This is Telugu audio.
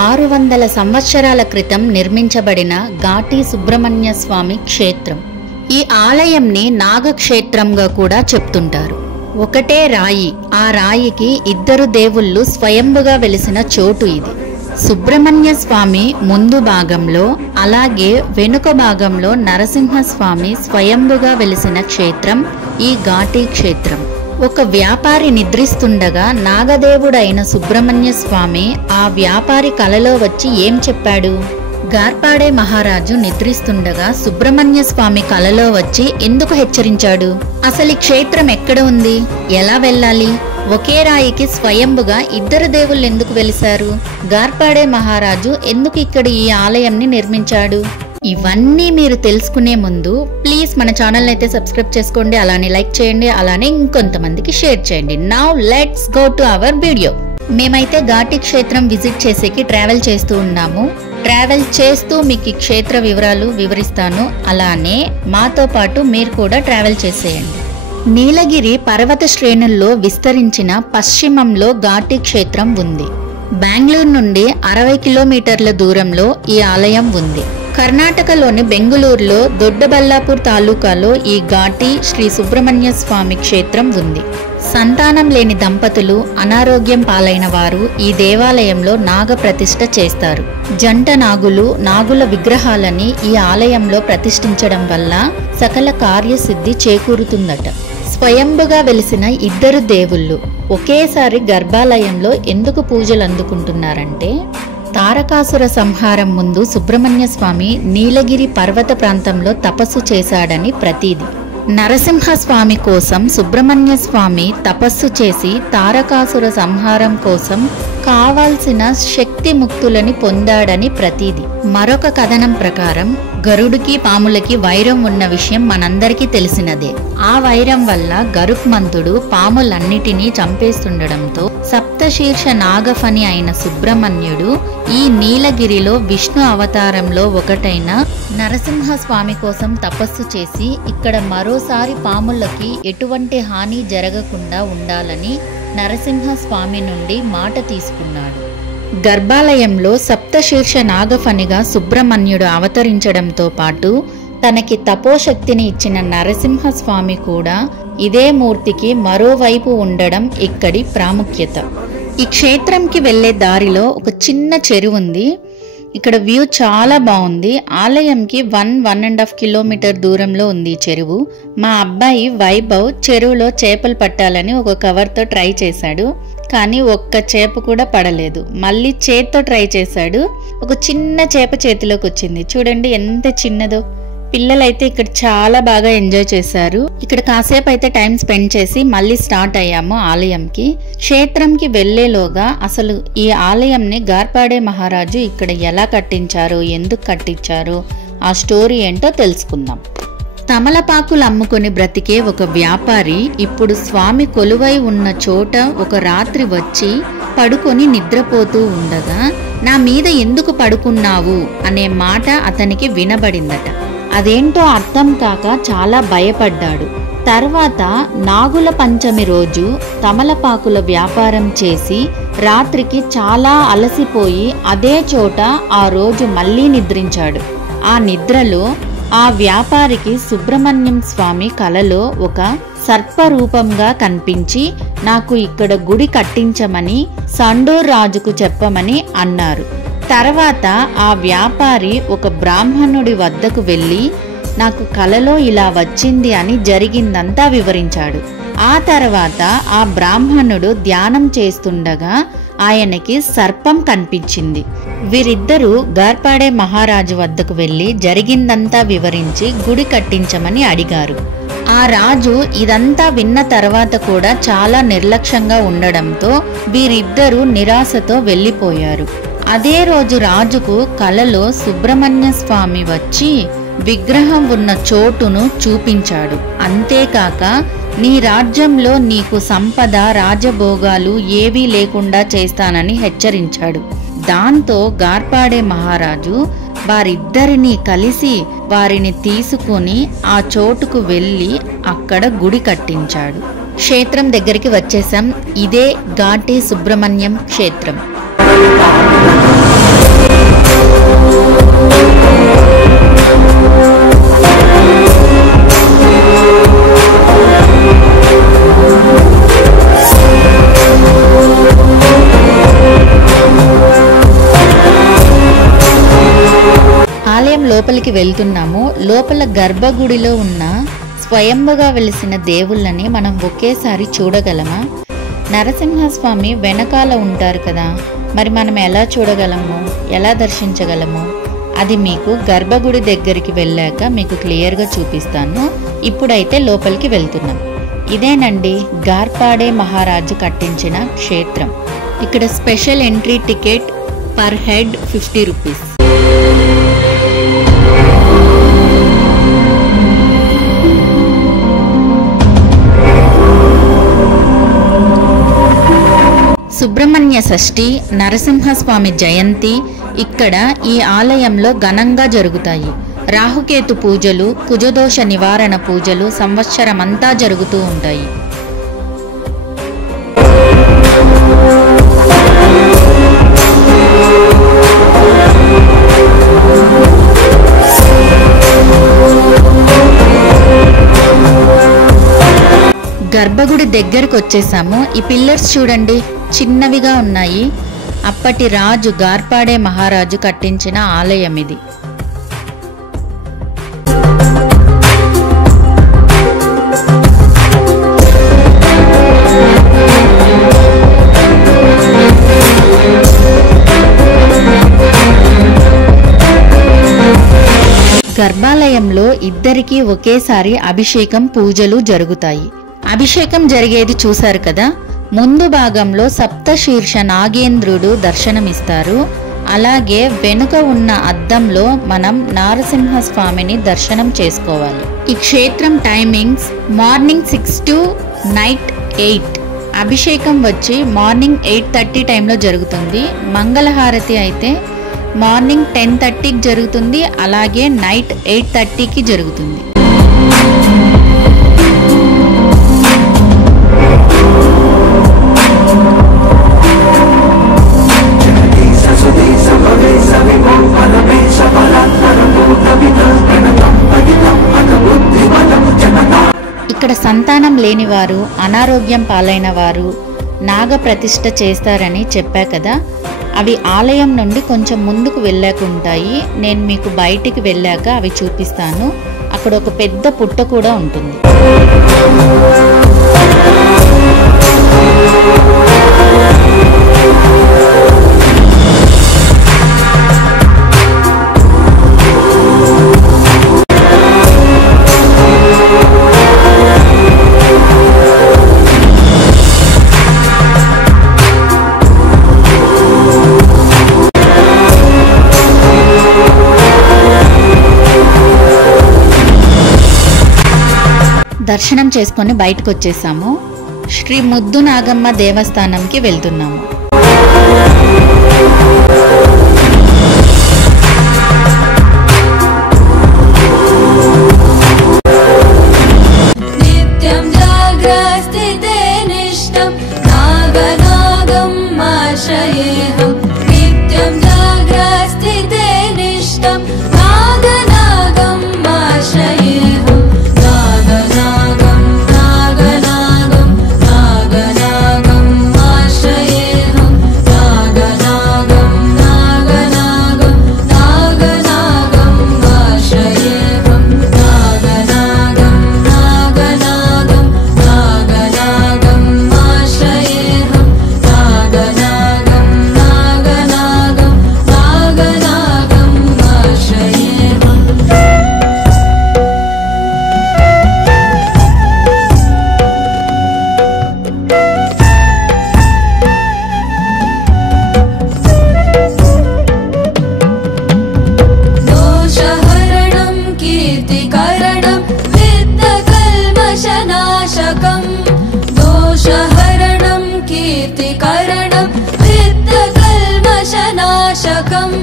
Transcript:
600 సంవత్సరాల క్రితం నిర్మించబడిన ఘాటి సుబ్రహ్మణ్య స్వామి క్షేత్రం. ఈ ఆలయంని నాగక్షేత్రంగా కూడా చెప్తుంటారు. ఒకటే రాయి, ఆ రాయికి ఇద్దరు దేవుళ్ళు స్వయంభుగా వెలిసిన చోటు ఇది. సుబ్రహ్మణ్య స్వామి ముందు భాగంలో, అలాగే వెనుక భాగంలో నరసింహస్వామి స్వయంభుగా వెలిసిన క్షేత్రం ఈ ఘాటి క్షేత్రం. ఒక వ్యాపారి నిద్రిస్తుండగా నాగదేవుడైన సుబ్రహ్మణ్య స్వామి ఆ వ్యాపారి కలలో వచ్చి ఏం చెప్పాడు? గార్పాడే మహారాజు నిద్రిస్తుండగా సుబ్రహ్మణ్య స్వామి కలలో వచ్చి ఎందుకు హెచ్చరించాడు? అసలు ఈ క్షేత్రం ఎక్కడ ఉంది, ఎలా వెళ్ళాలి, ఒకే రాయికి స్వయంభుగా ఇద్దరు దేవుళ్ళు ఎందుకు వెలిశారు, గార్పాడే మహారాజు ఎందుకు ఇక్కడ ఈ ఆలయంని నిర్మించాడు? ఇవన్నీ మీరు తెలుసుకునే ముందు ప్లీజ్ మన ఛానల్ని అయితే సబ్స్క్రైబ్ చేసుకోండి, అలానే లైక్ చేయండి, అలానే ఇంకొంతమందికి షేర్ చేయండి. Now let's go to our video. మేమైతే ఘాటి క్షేత్రం విజిట్ చేసేకి ట్రావెల్ చేస్తూ ఉన్నాము. ట్రావెల్ చేస్తూ మీకు ఈ క్షేత్ర వివరాలు వివరిస్తాను, అలానే మాతో పాటు మీరు కూడా ట్రావెల్ చేసేయండి. నీలగిరి పర్వత శ్రేణుల్లో విస్తరించిన పశ్చిమంలో ఘాటి క్షేత్రం ఉంది. బెంగళూరు నుండి 60 కిలోమీటర్ల దూరంలో ఈ ఆలయం ఉంది. కర్ణాటకలోని బెంగుళూరులో దొడ్డబల్లాపూర్ తాలూకాలో ఈ ఘాటి శ్రీ సుబ్రహ్మణ్య స్వామి క్షేత్రం ఉంది. సంతానం లేని దంపతులు, అనారోగ్యం పాలైన వారు ఈ దేవాలయంలో నాగ ప్రతిష్ఠ చేస్తారు. జంట నాగులు, నాగుల విగ్రహాలని ఈ ఆలయంలో ప్రతిష్ఠించడం వల్ల సకల కార్యసిద్ధి చేకూరుతుందట. స్వయంభుగా వెలిసిన ఇద్దరు దేవుళ్ళు ఒకేసారి గర్భాలయంలో ఎందుకు పూజలు అందుకుంటున్నారంటే, తారకాసుర సంహారం ముందు సుబ్రహ్మణ్య స్వామి నీలగిరి పర్వత ప్రాంతంలో తపస్సు చేశాడని ప్రతీది. నరసింహస్వామి కోసం సుబ్రహ్మణ్య స్వామి తపస్సు చేసి తారకాసుర సంహారం కోసం కావాల్సిన శక్తి ముక్తులని పొందాడని ప్రతీది. మరొక కథనం ప్రకారం గరుడికి పాములకి వైరం ఉన్న విషయం మనందరికీ తెలిసినదే. ఆ వైరం వల్ల గరుత్మంతుడు పాములన్నిటినీ చంపేస్తుండడంతో సప్తశీర్ష నాగఫణి అయిన సుబ్రహ్మణ్యుడు ఈ నీలగిరిలో విష్ణు అవతారంలో ఒకటైన నరసింహస్వామి కోసం తపస్సు చేసి ఇక్కడ మరోసారి పాములకి ఎటువంటి హాని జరగకుండా ఉండాలని నరసింహస్వామి నుండి మాట తీసుకున్నాడు. గర్భాలయంలో సప్తశీర్ష నాగఫణిగా సుబ్రహ్మణ్యుడు అవతరించడంతో పాటు తనకి తపోశక్తిని ఇచ్చిన నరసింహస్వామి కూడా ఇదే మూర్తికి మరోవైపు ఉండడం ఇక్కడి ప్రాముఖ్యత. ఈ క్షేత్రంకి వెళ్లే దారిలో ఒక చిన్న చెరువు ఉంది. ఇక్కడ వ్యూ చాలా బాగుంది. ఆలయంకి 1.5 కిలోమీటర్ దూరంలో ఉంది ఈ చెరువు. మా అబ్బాయి వైభవ్ చెరువులో చేపలు పట్టాలని ఒక కవర్తో ట్రై చేశాడు, కానీ ఒక్క చేప కూడా పడలేదు. మళ్ళీ చేత్తో ట్రై చేశాడు, ఒక చిన్న చేప చేతిలోకి వచ్చింది. చూడండి ఎంత చిన్నదో. పిల్లలైతే ఇక్కడ చాలా బాగా ఎంజాయ్ చేశారు. ఇక్కడ కాసేపు అయితే టైం స్పెండ్ చేసి మళ్ళీ స్టార్ట్ అయ్యాము ఆలయంకి. క్షేత్రంకి వెళ్లేలోగా అసలు ఈ ఆలయంని గార్పాడే మహారాజు ఇక్కడ ఎలా కట్టించారు, ఎందుకు కట్టించారు, ఆ స్టోరీ ఏంటో తెలుసుకుందాం. తమలపాకులు అమ్ముకొని బ్రతికే ఒక వ్యాపారి ఇప్పుడు స్వామి కొలువై ఉన్న చోట ఒక రాత్రి వచ్చి పడుకొని నిద్రపోతూ ఉండగా, నా మీద ఎందుకు పడుకున్నావు అనే మాట అతనికి వినబడిందట. అదేంటో అర్థం కాక చాలా భయపడ్డాడు. తర్వాత నాగుల పంచమి రోజు తమలపాకుల వ్యాపారం చేసి రాత్రికి చాలా అలసిపోయి అదే చోట ఆ రోజు మళ్ళీ నిద్రించాడు. ఆ నిద్రలో ఆ వ్యాపారికి సుబ్రహ్మణ్యం స్వామి కలలో ఒక సర్పరూపంగా కనిపించి నాకు ఇక్కడ గుడి కట్టించమని సండూర్ రాజుకు చెప్పమని అన్నారు. తర్వాత ఆ వ్యాపారి ఒక బ్రాహ్మణుడి వద్దకు వెళ్ళి నాకు కలలో ఇలా వచ్చింది అని జరిగిందంతా వివరించాడు. ఆ తర్వాత ఆ బ్రాహ్మణుడు ధ్యానం చేస్తుండగా ఆయనకి సర్పం కనిపించింది. వీరిద్దరూ గార్పాడే మహారాజు వద్దకు వెళ్ళి జరిగిందంతా వివరించి గుడి కట్టించమని అడిగారు. ఆ రాజు ఇదంతా విన్న తర్వాత కూడా చాలా నిర్లక్ష్యంగా ఉండడంతో వీరిద్దరూ నిరాశతో వెళ్ళిపోయారు. అదే రోజు రాజుకు కలలో సుబ్రహ్మణ్య స్వామి వచ్చి విగ్రహం ఉన్న చోటును చూపించాడు. అంతేకాక నీ రాజ్యంలో నీకు సంపద, రాజభోగాలు ఏవీ లేకుండా చేస్తానని హెచ్చరించాడు. దాంతో గార్పాడే మహారాజు వారిద్దరినీ కలిసి వారిని తీసుకుని ఆ చోటుకు వెళ్ళి అక్కడ గుడి కట్టించాడు. క్షేత్రం దగ్గరికి వచ్చేసాం. ఇదే ఘాటి సుబ్రహ్మణ్యం క్షేత్రం. లోపలికి వెళ్తున్నాము. లోపల గర్భగుడిలో ఉన్న స్వయంభుగా వెలిసిన దేవుళ్ళని మనం ఒకేసారి చూడగలమా? నరసింహస్వామి వెనకాల ఉంటారు కదా, మరి మనం ఎలా చూడగలము, ఎలా దర్శించగలము? అది మీకు గర్భగుడి దగ్గరికి వెళ్ళాక మీకు క్లియర్గా చూపిస్తాను. ఇప్పుడైతే లోపలికి వెళ్తున్నాం. ఇదేనండి గార్పాడే మహారాజు కట్టించిన క్షేత్రం. ఇక్కడ special entry ticket per head 50 rupees. Subrahmanya షష్ఠి, నరసింహస్వామి జయంతి ఇక్కడ ఈ ఆలయంలో ఘనంగా జరుగుతాయి. రాహుకేతు పూజలు, కుజదోష నివారణ పూజలు సంవత్సరమంతా జరుగుతూ ఉంటాయి. గర్భగుడి దగ్గరకు వచ్చేసాము. ఈ పిల్లర్స్ చూడండి, చిన్నవిగా ఉన్నాయి. అప్పటి రాజు గార్పాడే మహారాజు కట్టించిన ఆలయం ఇది. గర్భాలయంలో ఇద్దరికీ ఒకేసారి అభిషేకం పూజలు జరుగుతాయి. అభిషేకం జరిగేది చూశారు కదా. ముందు భాగంలో సప్తశీర్ష నాగేంద్రుడు దర్శనమిస్తారు. అలాగే వెనుక ఉన్న అద్దంలో మనం నరసింహస్వామిని దర్శనం చేసుకోవాలి. ఈ క్షేత్రం టైమింగ్స్ మార్నింగ్ 6 to నైట్ 8. అభిషేకం వచ్చి మార్నింగ్ 8:30 టైంలో జరుగుతుంది. మంగళహారతి అయితే మార్నింగ్ 10:30కి జరుగుతుంది. అలాగే నైట్ 8:30కి జరుగుతుంది. ఇక్కడ సంతానం లేనివారు, అనారోగ్యం పాలైన వారు నాగ ప్రతిష్ఠ చేస్తారని చెప్పా కదా. అవి ఆలయం నుండి కొంచెం ముందుకు వెళ్ళాక ఉంటాయి. నేను మీకు బయటికి వెళ్ళాక అవి చూపిస్తాను. అక్కడ ఒక పెద్ద పుట్ట కూడా ఉంటుంది. దర్శనం చేసుకొని బయటకు వచ్చేసాము. శ్రీ ముద్దు నాగమ్మ దేవస్థానంకి వెళ్తున్నాము. दोषहरणं कीर्तिकरणं विद्यकल्मषनाशकम्